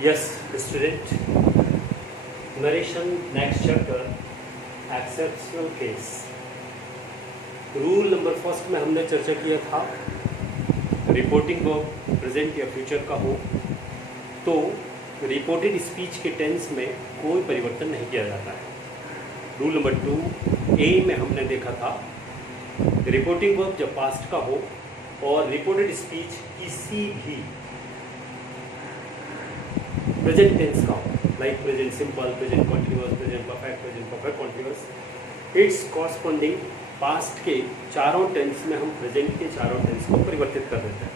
Yes, student. Narration next chapter. Exceptional case. Rule number first में हमने चर्चा किया था रिपोर्टिंग वर्ब प्रेजेंट या फ्यूचर का हो तो रिपोर्टेड स्पीच के टेंस में कोई परिवर्तन नहीं किया जाता है। रूल नंबर 2 ए में हमने देखा था रिपोर्टिंग वर्ब जब पास्ट का हो और रिपोर्टेड स्पीच किसी भी प्रेजेंट टेंस का हो, like present simple, present continuous, present perfect continuous, it's corresponding past के चारों टेंस में हम प्रेजेंट के चारों टेंस को परिवर्तित कर देते हैं।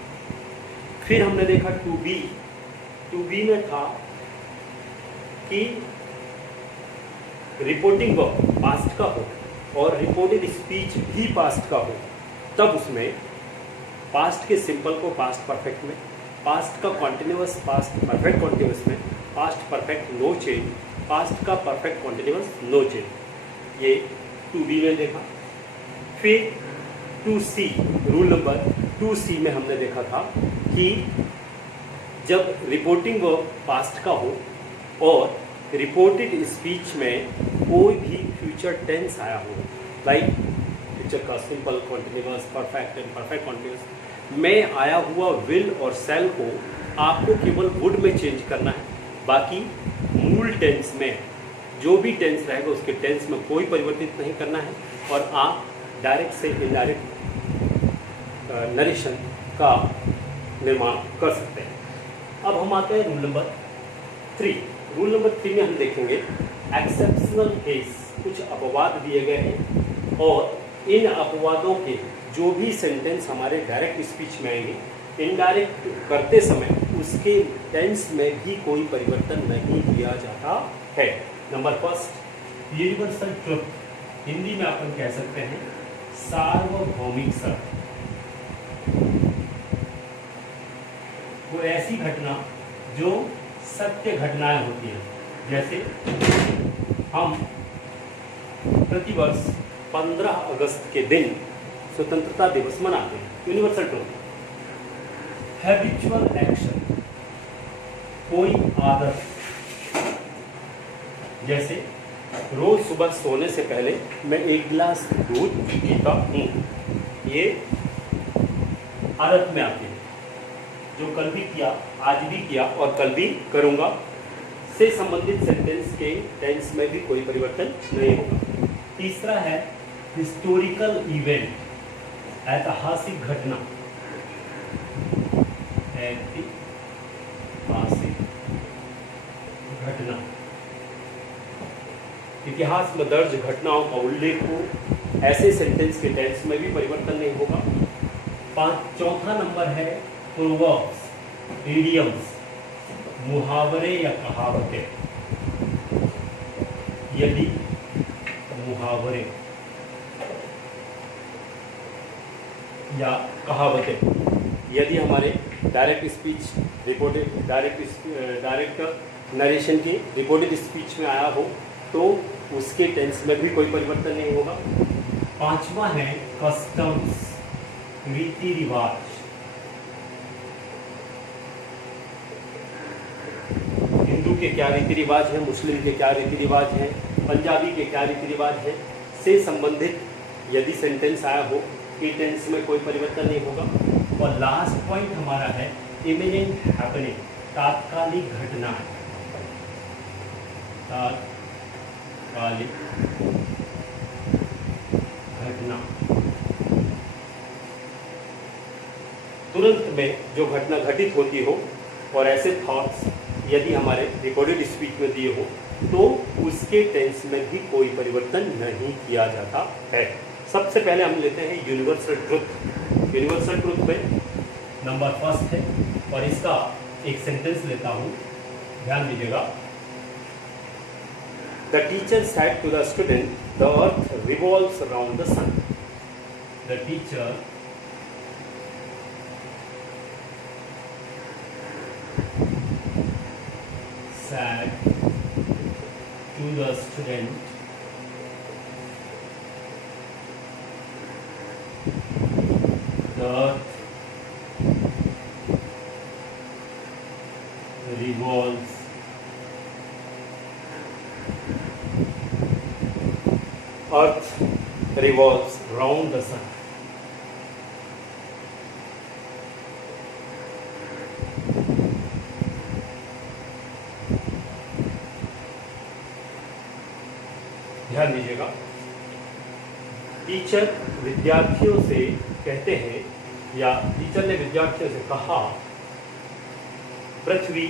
फिर हमने देखा टू बी में था कि रिपोर्टिंग वर्ब पास्ट का हो और रिपोर्टेड स्पीच भी पास्ट का हो, तब उसमें पास्ट के सिंपल को पास्ट परफेक्ट में, पास्ट का कॉन्टिन्यूअस पास्ट परफेक्ट कॉन्टिन्यूअस में, past perfect no change, past का परफेक्ट कॉन्टिन्यूअस नो चेंज, ये टू बी में देखा। फिर to C, rule number 2C में हमने देखा था कि जब रिपोर्टिंग वर्ब पास्ट का हो और रिपोर्टेड स्पीच में कोई भी फ्यूचर टेंस आया हो, लाइक फ्यूचर का simple, continuous, perfect and perfect continuous में आया हुआ विल और सेल को आपको केवल वुड में चेंज करना है, बाकी मूल टेंस में जो भी टेंस रहेगा उसके टेंस में कोई परिवर्तित नहीं करना है और आप डायरेक्ट से इनडायरेक्ट नरेशन का निर्माण कर सकते हैं। अब हम आते हैं रूल नंबर 3। रूल नंबर 3 में हम देखेंगे एक्सेप्शनल केस। कुछ अपवाद दिए गए हैं और इन अपवादों के जो भी सेंटेंस हमारे डायरेक्ट स्पीच में आएंगे, इनडायरेक्ट करते समय उसके टेंस में भी कोई परिवर्तन नहीं किया जाता है। Number first, universal truth, Hindi में अपन कह सकते हैं सार्वभौमिक सत्य। वो ऐसी घटना जो सत्य घटनाएं होती है, जैसे हम प्रतिवर्ष 15 अगस्त के दिन स्वतंत्रता दिवस मनाते हैं। Universal truth. हैबिचुअल एक्शन, कोई आदत, जैसे रोज सुबह सोने से पहले मैं 1 गिलास दूध पीता हूँ, ये आदत में आती है। जो कल भी किया, आज भी किया और कल भी करूँगा से संबंधित सेंटेंस के टेंस में भी कोई परिवर्तन नहीं होगा। तीसरा है हिस्टोरिकल इवेंट, ऐतिहासिक घटना, ऐतिहासिक घटना, इतिहास में दर्ज घटनाओं का उल्लेख हो, ऐसे सेंटेंस के टेंस में भी परिवर्तन नहीं होगा। चौथा नंबर है प्रोवर्ब्स, इडियम्स, मुहावरे या कहावतें। यदि मुहावरे या कहावतें यदि हमारे direct speech reported direct narration की रिपोर्टेड स्पीच में आया हो तो उसके टेंस में भी कोई परिवर्तन नहीं होगा। पांचवा है कस्टम्स, रीति रिवाज। हिंदू के क्या रीति रिवाज हैं, मुस्लिम के क्या रीति रिवाज हैं, पंजाबी के क्या रीति रिवाज हैं से संबंधित यदि सेंटेंस आया हो कि टेंस में कोई परिवर्तन नहीं होगा। और लास्ट पॉइंट हमारा है इमिनेंट हैपनिंग, तात्कालिक घटना, तात्कालिक घटना। तुरंत में जो घटना घटित होती हो और ऐसे थॉट्स यदि हमारे रिकॉर्डेड स्पीच में दिए हो तो उसके टेंस में भी कोई परिवर्तन नहीं किया जाता है। सबसे पहले हम लेते हैं यूनिवर्सल ट्रुथ। यूनिवर्सल ट्रुथ में नंबर फर्स्ट है और इसका एक सेंटेंस लेता हूँ, ध्यान दीजिएगा। The teacher said to the student, the earth revolves around the sun. The teacher said to the student, the earth revolves earth revolves round the sun. ध्यान दीजिएगा, टीचर विद्यार्थियों से कहते हैं या टीचर ने विद्यार्थियों से कहा, पृथ्वी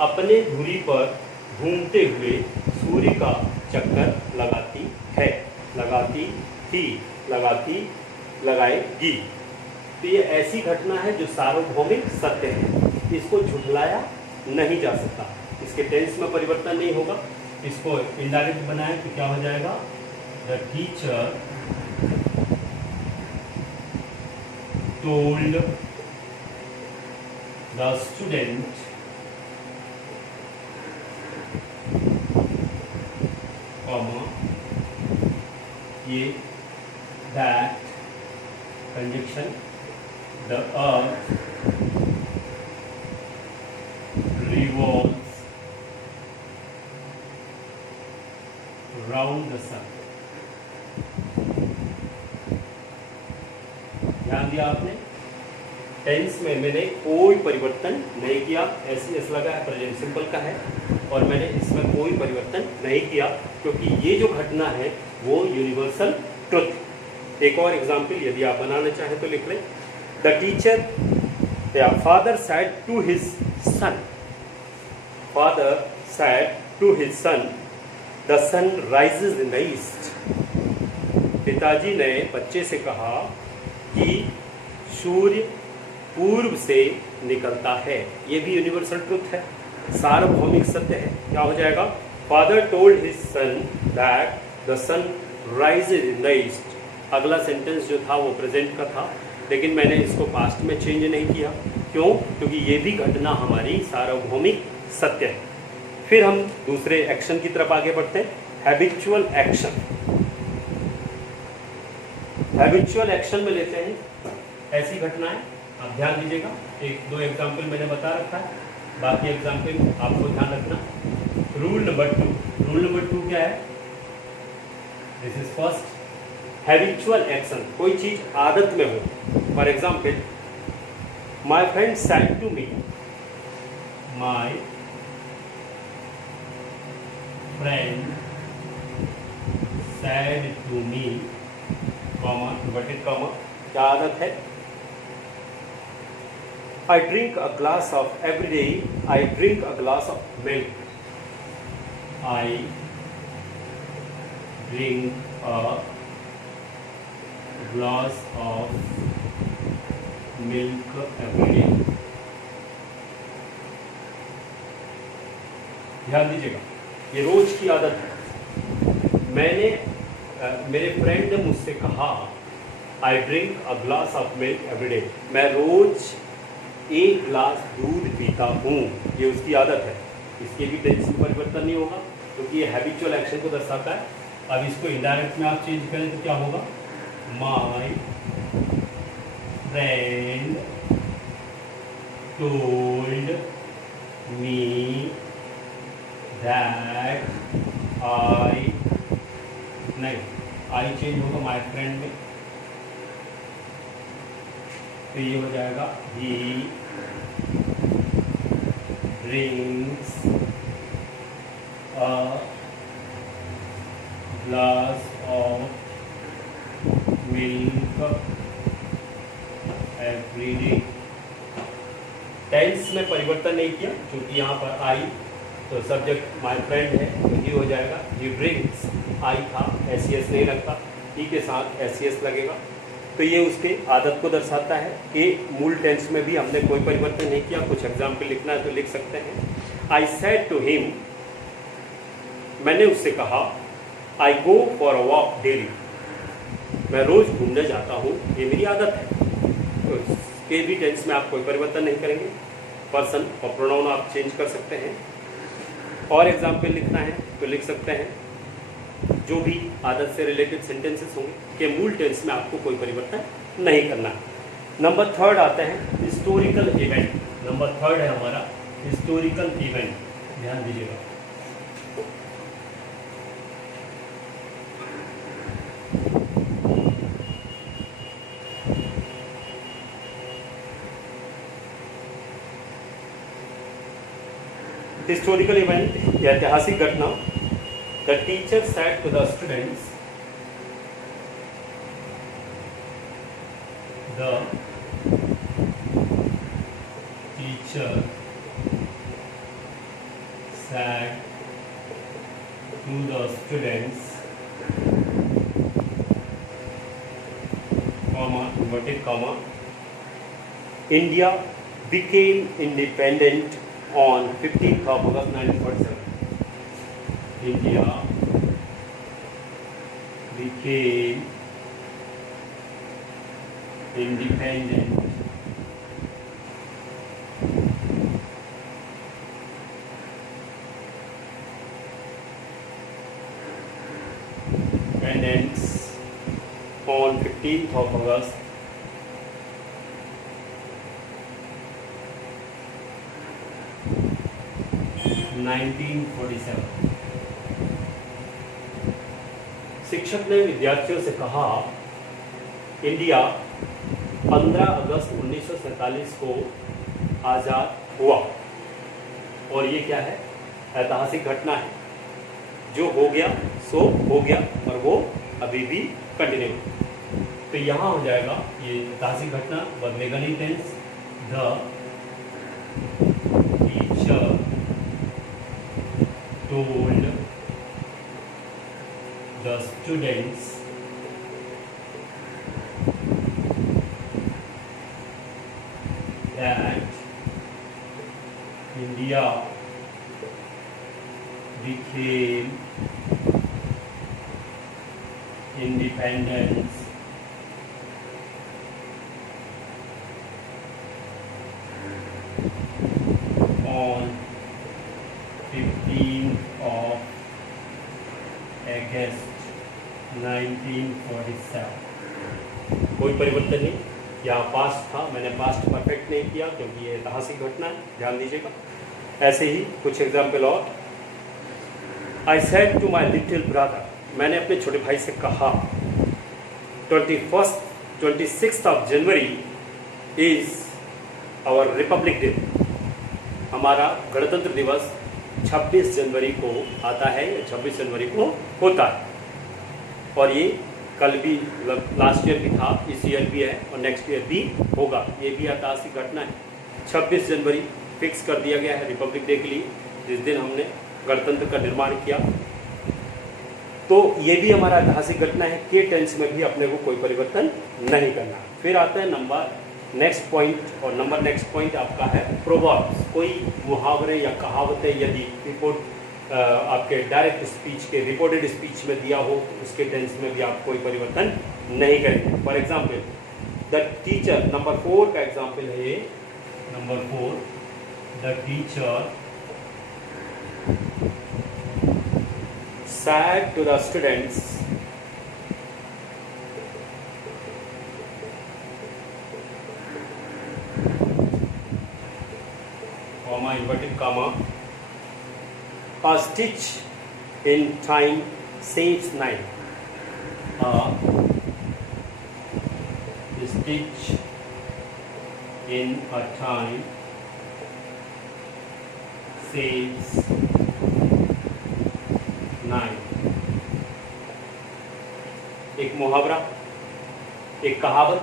अपने धुरी पर घूमते हुए सूर्य का चक्कर लगाती है, लगाती थी, लगाएगी। तो ये ऐसी घटना है जो सार्वभौमिक सत्य है, इसको झुठलाया नहीं जा सकता, इसके टेंस में परिवर्तन नहीं होगा। इसको इनडायरेक्ट बनाए तो क्या हो जाएगा, the teacher told the student ये that conjunction the earth revolves round the sun। ध्यान दिया आपने, टेंस में मैंने कोई परिवर्तन नहीं किया, एस लगा है, प्रेजेंट सिंपल का है, और मैंने इसमें कोई परिवर्तन नहीं किया क्योंकि ये जो घटना है वो यूनिवर्सल ट्रुथ। एक और एग्जाम्पल यदि आप बनाना चाहें तो लिख लें, द टीचर या father said to his son, father said to his son the son rises in the east. पिताजी ने बच्चे से कहा कि सूर्य पूर्व से निकलता है। ये भी यूनिवर्सल ट्रुथ है, सार्वभौमिक सत्य है। क्या हो जाएगा, father told his son that the son rises in the east. अगला सेंटेंस जो था वो प्रेजेंट का था, लेकिन मैंने इसको पास्ट में चेंज नहीं किया। क्यों? क्योंकि ये भी घटना हमारी सार्वभौमिक सत्य है। फिर हम दूसरे एक्शन की तरफ आगे बढ़ते हैं, हैबिचुअल एक्शन। हैबिचुअल एक्शन में लेते हैं ऐसी घटनाएं, आप ध्यान दीजिएगा, एक दो एग्जाम्पल मैंने बता रखा है, बाकी एग्जाम्पल आपको ध्यान रखना। रूल नंबर 2, रूल नंबर 2 क्या है, this is first habitual action, कोई चीज आदत में हो। For example, my friend said to me, my friend said to me, comma inverted comma, क्या आदत है, I drink a glass of every day, I drink a glass of milk, I drink a glass of milk every day। ध्यान दीजिएगा, ये रोज की आदत है। मैंने मेरे फ्रेंड ने मुझसे कहा I drink a glass of milk every day, मैं रोज एक ग्लास दूध पीता हूँ, ये उसकी आदत है। इसके भी टेंस में परिवर्तन नहीं होगा क्योंकि ये हैबिचुअल एक्शन को दर्शाता है। अब इसको इनडायरेक्ट में आप चेंज करें तो क्या होगा, my friend told me that I, नहीं आई चेंज होगा माई फ्रेंड में, तो ये हो जाएगा he drinks a glass of milk every day. Tense में परिवर्तन नहीं किया क्योंकि यहाँ पर आई तो सब्जेक्ट माई फ्रेंड है, तो ही हो जाएगा ही ड्रिंक्स, आई था, एस नहीं लगता, ही के साथ एस लगेगा। तो ये उसके आदत को दर्शाता है कि मूल टेंस में भी हमने कोई परिवर्तन नहीं किया। कुछ एग्जाम्पल लिखना है तो लिख सकते हैं, आई सेड टू हिम, मैंने उससे कहा, I go for a walk daily, मैं रोज़ घूमने जाता हूँ, ये मेरी आदत है। तो इसके भी टेंस में आप कोई परिवर्तन नहीं करेंगे, पर्सन और प्रोनाउन आप चेंज कर सकते हैं। और एग्जाम्पल लिखना है तो लिख सकते हैं, जो भी आदत से रिलेटेड सेंटेंसेस होंगे कि मूल टेंस में आपको कोई परिवर्तन नहीं करना है। नंबर 3 आते हैं हिस्टोरिकल इवेंट। नंबर 3 है हमारा हिस्टोरिकल इवेंट, ध्यान दीजिएगा। हिस्टोरिकल इवेंट या ऐतिहासिक घटना। The teacher said to the students, the teacher said to the students, comma, inverted comma, India became independent on 15th of August 1947. India became independent on 15th of August 1947। शिक्षक ने विद्यार्थियों से कहा, India 15 अगस्त 1947 को आज़ाद हुआ। और ये क्या है? ऐतिहासिक घटना है। जो हो गया सो हो गया और वो अभी भी कंटिन्यू। तो यहाँ हो जाएगा ये ऐतिहासिक घटना, बदलेगा नहीं tense. The teacher told the students that India became independence on 15th of August 1947। कोई परिवर्तन नहीं, यहाँ पास्ट था, मैंने पास्ट परफेक्ट नहीं किया क्योंकि ये ऐतिहासिक घटना है, ध्यान दीजिएगा। ऐसे ही कुछ एग्जाम्पल और। I said to my little brother, मैंने अपने छोटे भाई से कहा, 26th of January is our Republic Day। हमारा गणतंत्र दिवस 26 जनवरी को आता है या 26 जनवरी को होता है। और ये कल भी, लास्ट ईयर भी था, इस ईयर भी है और नेक्स्ट ईयर भी होगा। ये भी ऐतिहासिक घटना है। 26 जनवरी फिक्स कर दिया गया है रिपब्लिक डे के लिए, जिस दिन हमने गणतंत्र का निर्माण किया। तो ये भी हमारा ऐतिहासिक घटना है। के टेंस में भी अपने को कोई परिवर्तन नहीं करना। फिर आता है नंबर नेक्स्ट पॉइंट, और नंबर नेक्स्ट पॉइंट आपका है प्रोवर्ब्स। कोई मुहावरे या कहावतें यदि रिपोर्ट आपके डायरेक्ट स्पीच के रिपोर्टेड स्पीच में दिया हो, उसके टेंस में भी आप कोई परिवर्तन नहीं करेंगे। For example the teacher, number 4 का एग्जाम्पल है ये। Number 4, the teacher said to the students, comma, inverted comma, a stitch in time saves 9। A stitch in a time saves 9। एक मुहावरा, एक कहावत,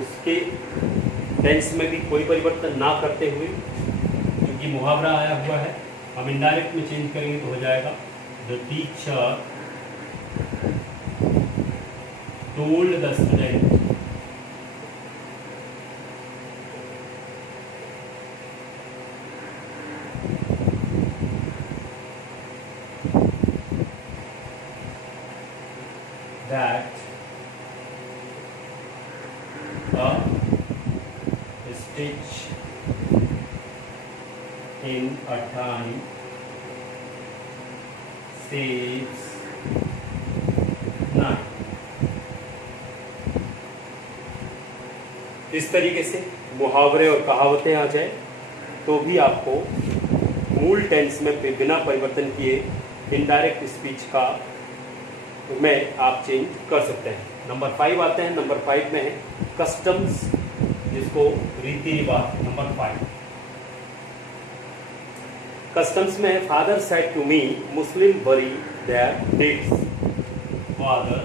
उसके टेंस में भी कोई परिवर्तन ना करते हुए, क्योंकि मुहावरा आया हुआ है, हम इनडायरेक्ट में चेंज करेंगे तो हो जाएगा the teacher told the student that a stitch in a time saves 9। इस तरीके से मुहावरे और कहावतें आ जाए तो भी आपको मूल टेंस में बिना परिवर्तन किए इनडायरेक्ट स्पीच का में आप चेंज कर सकते हैं। नंबर 5 आते हैं। नंबर 5 में है कस्टम्स, जिसको रीति रिवाज। नंबर 5 कस्टम्स में है father said to me Muslim bury their deeds. Father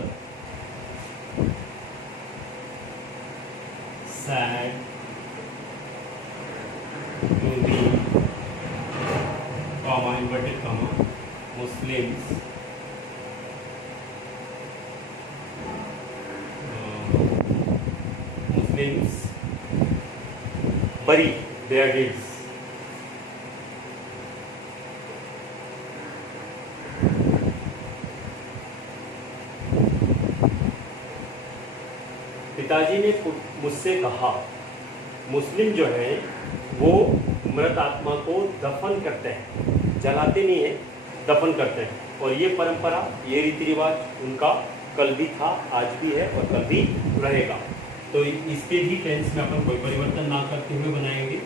said to me comma inverted comma Muslims bury their deeds. पिताजी ने मुझसे कहा, मुस्लिम जो है वो मृत आत्मा को दफन करते हैं, जलाते नहीं है, दफन करते हैं। और ये परंपरा, ये रीति रिवाज उनका कल भी था, आज भी है और कल भी रहेगा। तो इसके भी टेंस में अपन कोई परिवर्तन ना करते हुए बनाएंगे।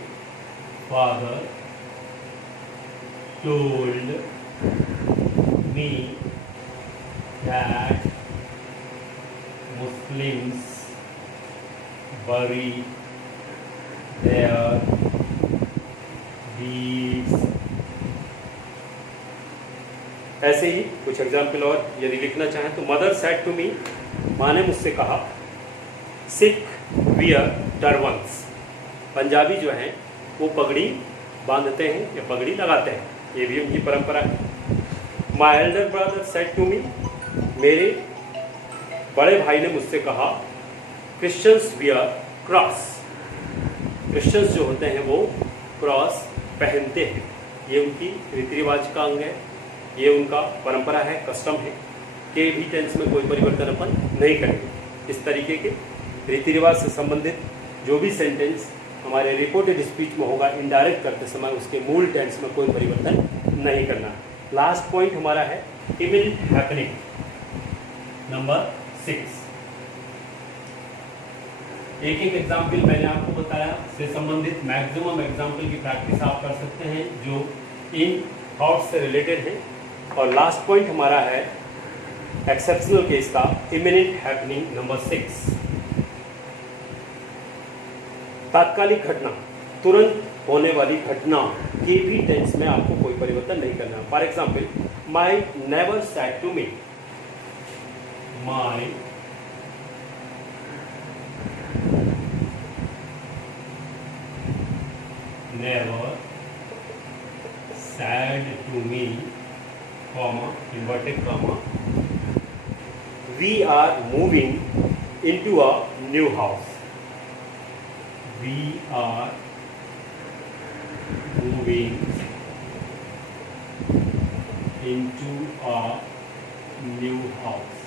Father told me that Muslims bury their deeds। ऐसे ही कुछ एग्जाम्पल और यदि लिखना चाहें तो मदर सेड टू मी, माँ ने मुझसे कहा, सिख वियर टर्बन्स, पंजाबी जो हैं वो पगड़ी बांधते हैं या पगड़ी लगाते हैं, ये भी उनकी परंपरा है। My elder brother said to me, मेरे बड़े भाई ने मुझसे कहा, क्रिश्चियंस वियर क्रॉस, क्रिश्चियंस जो होते हैं वो क्रॉस पहनते हैं। ये उनकी रीति रिवाज का अंग है, ये उनका परंपरा है, कस्टम है। के भी टेंस में कोई परिवर्तन अपन नहीं करेंगे। इस तरीके के रीति रिवाज से संबंधित जो भी सेंटेंस हमारे रिपोर्टेड स्पीच में होगा, इनडायरेक्ट करते समय उसके मूल टेंस में कोई परिवर्तन नहीं करना। लास्ट पॉइंट हमारा है इमीडिएट हैपनिंग, नंबर 6। एक एक एग्जाम्पल मैंने आपको बताया, से संबंधित मैक्सिमम एग्जाम्पल की प्रैक्टिस आप कर सकते हैं जो इन थॉट्स से रिलेटेड है। और लास्ट पॉइंट हमारा है एक्सेप्शनल केस का इमिनेंट हैपनिंग, नंबर 6। तात्कालिक घटना, तुरंत होने वाली घटना के भी टेंस में आपको कोई परिवर्तन नहीं करना। For example, my never said to me, my never said to me, comma, inverted comma, we are moving into a new house. We are moving into a new house.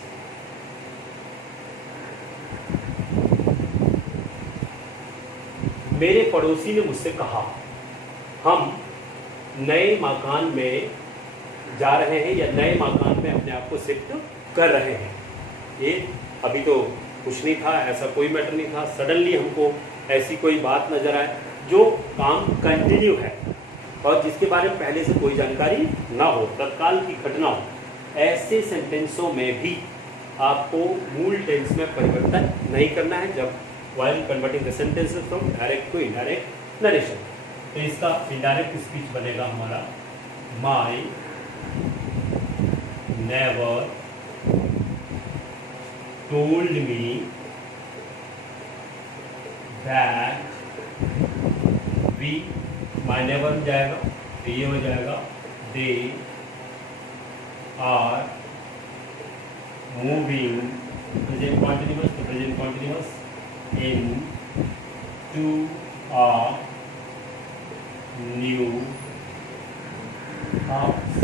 मेरे पड़ोसी ने मुझसे कहा, हम नए मकान में जा रहे हैं या नए मकान में अपने आप को शिफ्ट कर रहे हैं। ये अभी तो कुछ नहीं था, ऐसा कोई मैटर नहीं था, सडनली हमको ऐसी कोई बात नजर आए जो काम कंटिन्यू है और जिसके बारे में पहले से कोई जानकारी ना हो, तत्काल की घटना हो। ऐसे सेंटेंसों में भी आपको मूल टेंस में परिवर्तन नहीं करना है जब while converting the sentences from direct to indirect narration। तो इसका indirect speech बनेगा हमारा my never told me that we, my never जाएगा तो ये हो जाएगा they are moving, present continuous तो present continuous, into a new house।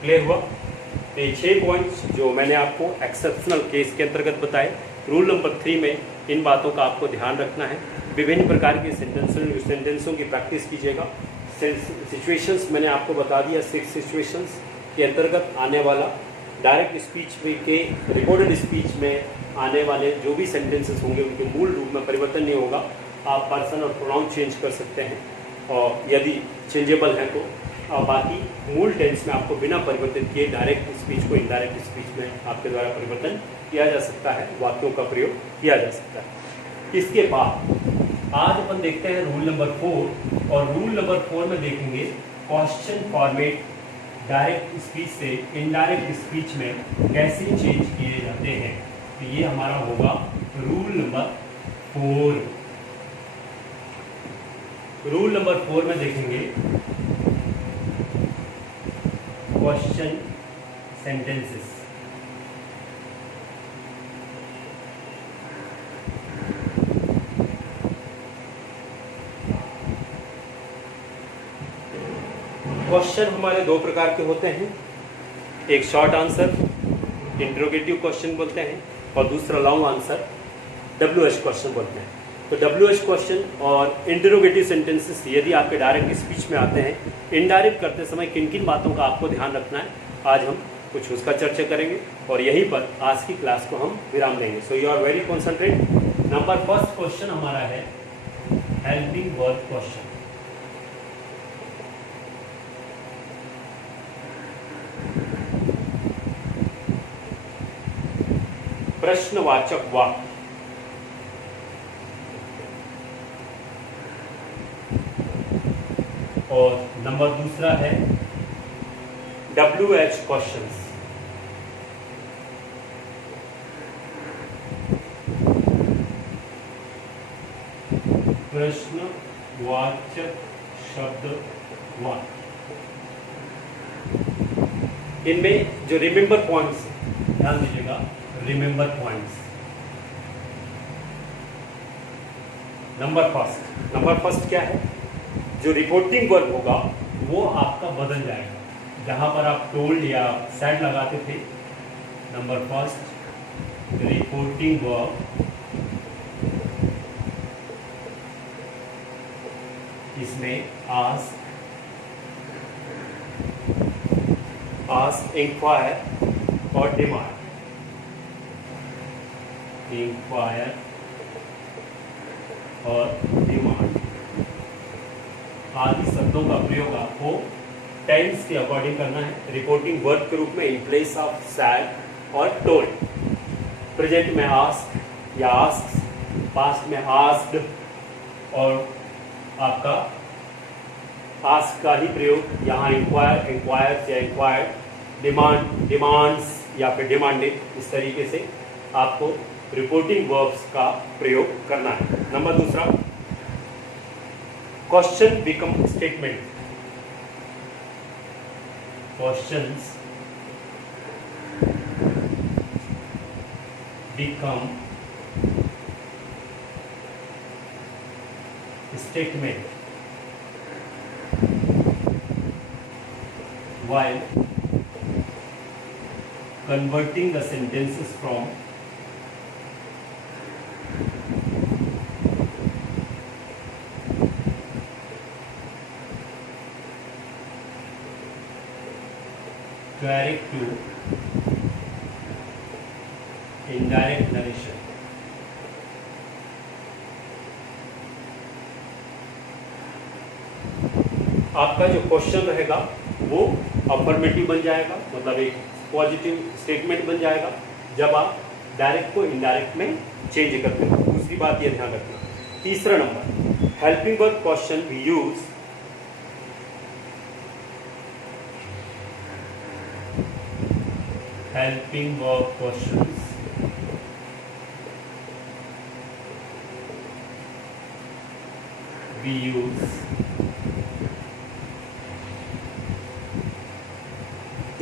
Clear हुआ? ये 6 पॉइंट्स जो मैंने आपको एक्सेप्शनल केस के अंतर्गत बताए। रूल नंबर 3 में इन बातों का आपको ध्यान रखना है। विभिन्न प्रकार के सेंटेंसों की प्रैक्टिस कीजिएगा। सिचुएशंस मैंने आपको बता दिया, 6 सिचुएशंस के अंतर्गत आने वाला डायरेक्ट स्पीच के रिकॉर्डेड स्पीच में आने वाले जो भी सेंटेंसेस होंगे उनके मूल रूप में परिवर्तन नहीं होगा। आप पर्सन और प्रोनाउन चेंज कर सकते हैं और यदि चेंजेबल है तो बाकी मूल टेंस में आपको बिना परिवर्तित किए डायरेक्ट स्पीच को इनडायरेक्ट स्पीच में आपके द्वारा परिवर्तन किया जा सकता है, वाक्यों का प्रयोग किया जा सकता है। इसके बाद आज अपन देखते हैं रूल नंबर 4, और रूल नंबर 4 में देखेंगे क्वेश्चन फॉर्मेट डायरेक्ट स्पीच से इनडायरेक्ट स्पीच में कैसे चेंज किए जाते हैं। तो ये हमारा होगा रूल नंबर 4। रूल नंबर 4 में देखेंगे क्वेश्चन सेंटेंसेस। क्वेश्चन हमारे दो प्रकार के होते हैं, एक शॉर्ट आंसर इंट्रोगेटिव क्वेश्चन बोलते हैं और दूसरा लॉन्ग आंसर WH क्वेश्चन बोलते हैं। तो WH क्वेश्चन और इंटरोगेटिव सेंटेंसेस यदि आपके डायरेक्ट स्पीच में आते हैं, इनडायरेक्ट करते समय किन किन बातों का आपको ध्यान रखना है, आज हम कुछ उसका चर्चा करेंगे और यहीं पर आज की क्लास को हम विराम देंगे। So you are very concentrate. Number first question हमारा है हेल्पिंग वर्ब क्वेश्चन। प्रश्नवाचक वाक्य। और नंबर दूसरा है WH क्वेश्चंस। प्रश्नवाचक शब्द वाक्य। इनमें जो रिमेंबर पॉइंट्स, ध्यान दीजिएगा, रिमेंबर पॉइंट्स। नंबर फर्स्ट क्या है, जो रिपोर्टिंग वर्ब होगा वो आपका बदल जाएगा। जहां पर आप टोल्ड या सेड लगाते थे, नंबर फर्स्ट रिपोर्टिंग वर्ब इसमें आस्क, इंक्वायर और डिमांड। इंक्वायर और डिमांड आदि शब्दों का प्रयोग आपको टेंस के अकॉर्डिंग करना है। रिपोर्टिंग वर्ब के रूप में इन प्लेस ऑफ सैड और टोल्ड। प्रेजेंट में आस्क या आस्क्स, पास्ट में आस्क्ड और आपका आस्क का ही प्रयोग यहाँ इंक्वायर या इंक्वायर्ड, डिमांड्स या फिर डिमांडेड, इस तरीके से आपको रिपोर्टिंग वर्ब्स का प्रयोग करना है। नंबर दूसरा, question become statement. Questions become statement while converting the sentences from direct to indirect narration। आपका जो क्वेश्चन रहेगा वो अफर्मेटिव बन जाएगा, मतलब एक पॉजिटिव स्टेटमेंट बन जाएगा जब आप डायरेक्ट को इनडायरेक्ट में चेंज करते हो। दूसरी बात ये ध्यान रखना। तीसरा number, helping verb question we use helping verb questions we use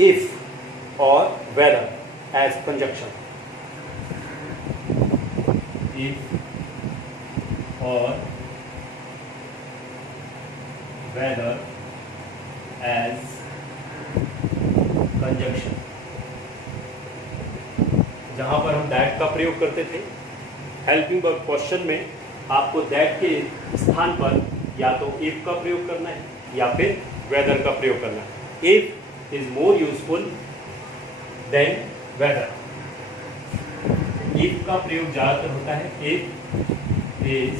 if or whether as conjunction। if or whether as conjunction। जहां पर हम दैट का प्रयोग करते थे, हेल्पिंग वर्ब क्वेश्चन में आपको दैट के स्थान पर या तो इफ का प्रयोग करना है या फिर वेदर का प्रयोग करना है। If is more useful than whether. If का प्रयोग ज्यादातर होता है, if is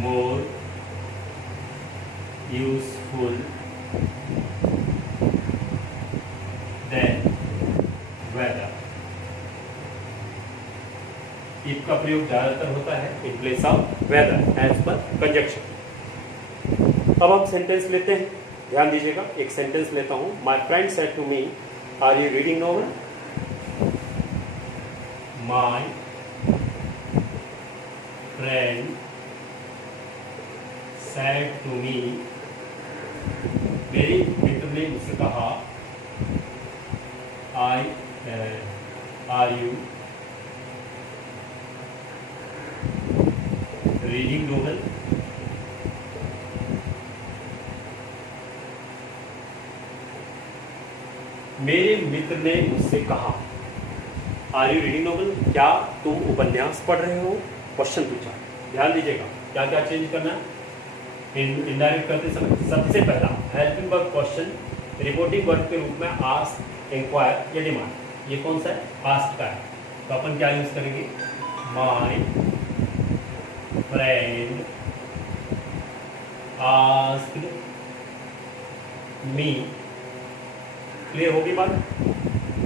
more useful than whether. If का प्रयोग ज्यादातर होता है in place of whether as पर कंजक्शन। अब हम सेंटेंस लेते हैं, ध्यान दीजिएगा। एक सेंटेंस लेता हूं। My friend said to me, are you reading novel? My friend said to me, मेरे मित्र ने मुझसे कहा, आर यू रीडिंग नोवेल? मेरे मित्र ने मुझसे कहा, आर यू रीडिंग नोवेल? क्या तुम उपन्यास पढ़ रहे हो? क्वेश्चन पूछा। ध्यान दीजिएगा क्या क्या चेंज करना है इनडायरेक्ट करते समय। सबसे पहला helping verb question reporting verb के रूप में आस्क, इंक्वायर या डिमांड। ये कौन सा है? पास्ट का है, तो अपन क्या यूज करेंगे? My friend asked me. Clear होगी बात?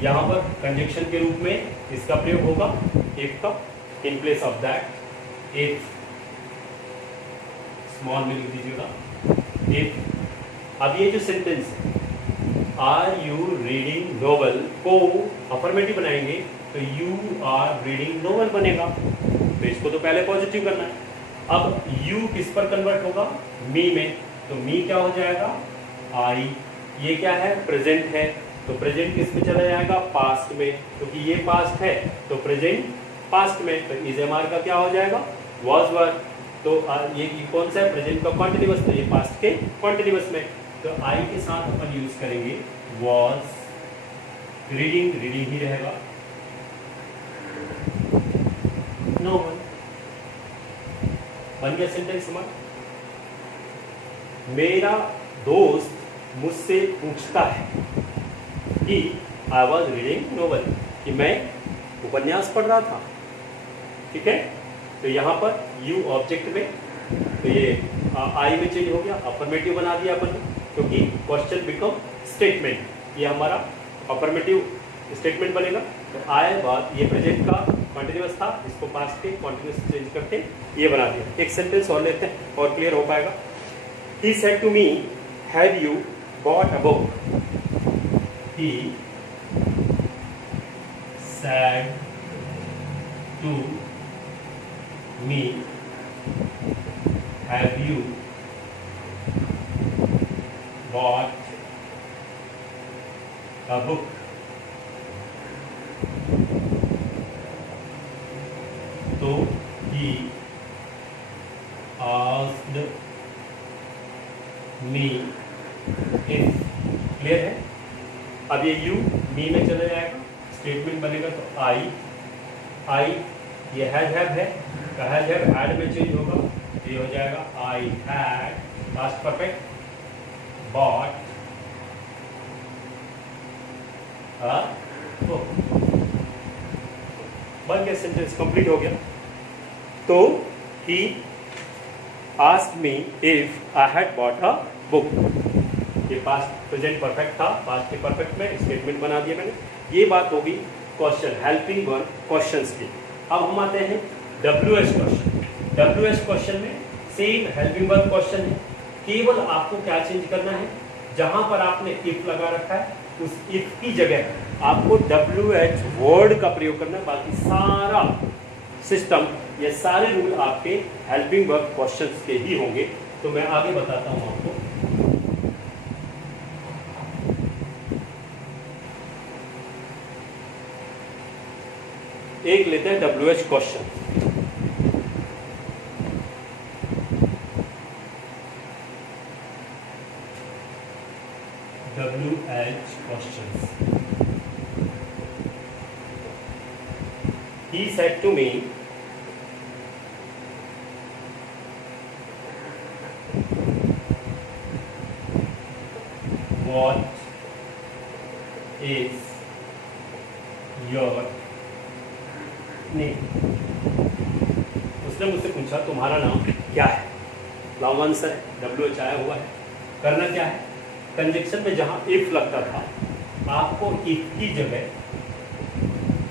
यहाँ पर कंजक्शन के रूप में इसका प्रयोग होगा इफ का, इन place of that if, small में लिख दीजिएगा इफ। अब ये जो सेंटेंस है आर यू रीडिंग नोवेल को अफर्मेटिव बनाएंगे तो यू आर रीडिंग नोवेल बनेगा, तो इसको तो पहले पॉजिटिव करना है। अब यू किस पर कन्वर्ट होगा? मी में, तो मी क्या हो जाएगा? आई। ये क्या है? प्रेजेंट है, तो प्रेजेंट किस में चला जाएगा? पास्ट में, क्योंकि ये पास्ट है तो प्रेजेंट पास्ट में, तो इज एम आर का क्या हो जाएगा? Was were. तो ये कौन सा है? प्रेजेंट का कॉन्टिन्यूअस, तो ये पास्ट के कॉन्टिन्यूअस में, तो आई के साथ अपन यूज करेंगे वॉज। रीडिंग, रीडिंग ही रहेगा। नोवेल बन गया सेंटेंस हमारा। मेरा दोस्त मुझसे पूछता है कि आई वॉज रीडिंग नोवेल, कि मैं उपन्यास पढ़ रहा था। ठीक है, तो यहाँ पर यू ऑब्जेक्ट में, तो ये आई में चेंज हो गया, अफर्मेटिव बना दिया अपन ने, क्योंकि क्वेश्चन बिकम स्टेटमेंट। ये हमारा अफर्मेटिव स्टेटमेंट बनेगा। तो आए बाद ये प्रेजेंट का कॉन्टिन्यूअस था, इसको पास्ट के कॉन्टिन्यूअस चेंज करके ये बना दिया। एक सेंटेंस और लेते हैं और क्लियर हो पाएगा। He said to me, have you bought a book? He said to me, have you bought a book? तो he asked me if, clear है? अब ये यू मी में चला जाएगा, स्टेटमेंट बनेगा तो आई ये हैज है, का हैज हैड में चेंज होगा, तो ये हो जाएगा I had, past perfect, bought a book. बन गया, सेंटेंस कंप्लीट हो गया। तो ही asked me if I had bought a book। ये पास्ट प्रेजेंट परफेक्ट था, पास्ट के परफेक्ट में स्टेटमेंट बना दिया मैंने। ये बात होगी क्वेश्चन, हेल्पिंग वर्ब क्वेश्चंस की। अब हम आते हैं WH क्वेश्चन। WH क्वेश्चन में सेम हेल्पिंग वर्ब क्वेश्चन है, केवल आपको क्या चेंज करना है? जहां पर आपने इफ लगा रखा है उस इफ की जगह आपको WH वर्ड का प्रयोग करना है। बाकी सारा सिस्टम, ये सारे रूल आपके हेल्पिंग वर्ब क्वेश्चंस के ही होंगे। तो मैं आगे बताता हूं आपको। एक लेते हैं WH question. WH questions. He said to me, what is your name? उसने मुझसे पूछा तुम्हारा नाम क्या है? लॉन्ग आंसर है, WH आया हुआ है। करना क्या है, कंजक्शन में जहां इफ लगता था आपको इफ की जगह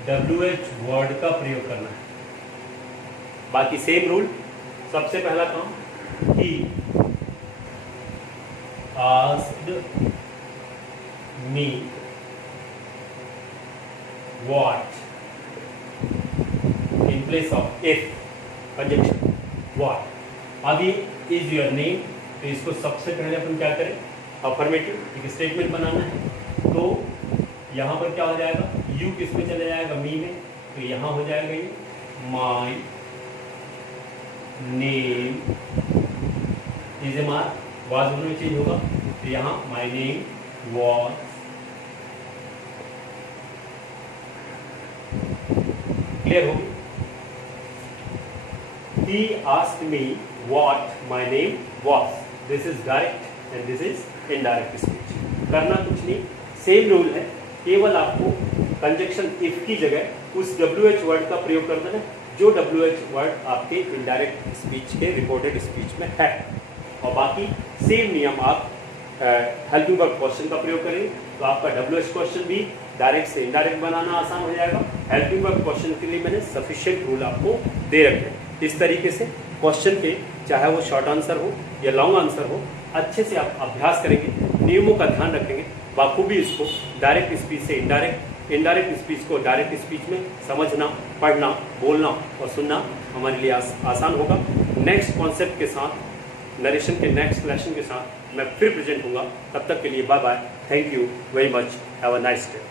WH वर्ड का प्रयोग करना है। बाकी सेम रूल। सबसे पहला काम, he asked me what, in place of if conjunction what. अब ये इज योर नेम, तो इसको सबसे पहले अपन क्या करें, अफर्मेटिव एक स्टेटमेंट बनाना है। तो यहाँ पर क्या हो जाएगा, यू किस में चले जाएगा, मी में, तो यहाँ हो जाएगा ये माई नेम इज ए मार, वाज में चेंज होगा, तो यहाँ माई नेम वॉज, क्लियर होगी। He asked me what my name was. This is direct and this is indirect speech. करना कुछ नहीं, सेम रूल है, केवल आपको कंजक्शन इफ की जगह उस WH वर्ड का प्रयोग कर देना जो WH वर्ड आपके इनडायरेक्ट स्पीच के रिपोर्टेड स्पीच में है। और बाकी सेम नियम आप हेल्पिंग वर्ब क्वेश्चन का प्रयोग करेंगे तो आपका WH क्वेश्चन भी डायरेक्ट से इनडायरेक्ट बनाना आसान हो जाएगा। हेल्पिंग वर्ब क्वेश्चन के लिए मैंने सफिशिएंट रूल आपको दे रखे हैं। इस तरीके से क्वेश्चन के चाहे वो शॉर्ट आंसर हो या लॉन्ग आंसर हो, अच्छे से आप अभ्यास करेंगे, नियमों का ध्यान रखेंगे, बाखूबी इसको डायरेक्ट स्पीच से इनडायरेक्ट, इनडायरेक्ट स्पीच को डायरेक्ट स्पीच में समझना, पढ़ना, बोलना और सुनना हमारे लिए आसान होगा। नेक्स्ट कॉन्सेप्ट के साथ, नरेशन के नेक्स्ट लेसन के साथ मैं फिर प्रेजेंट होऊंगा। तब तक के लिए bye bye, thank you very much, have a nice day.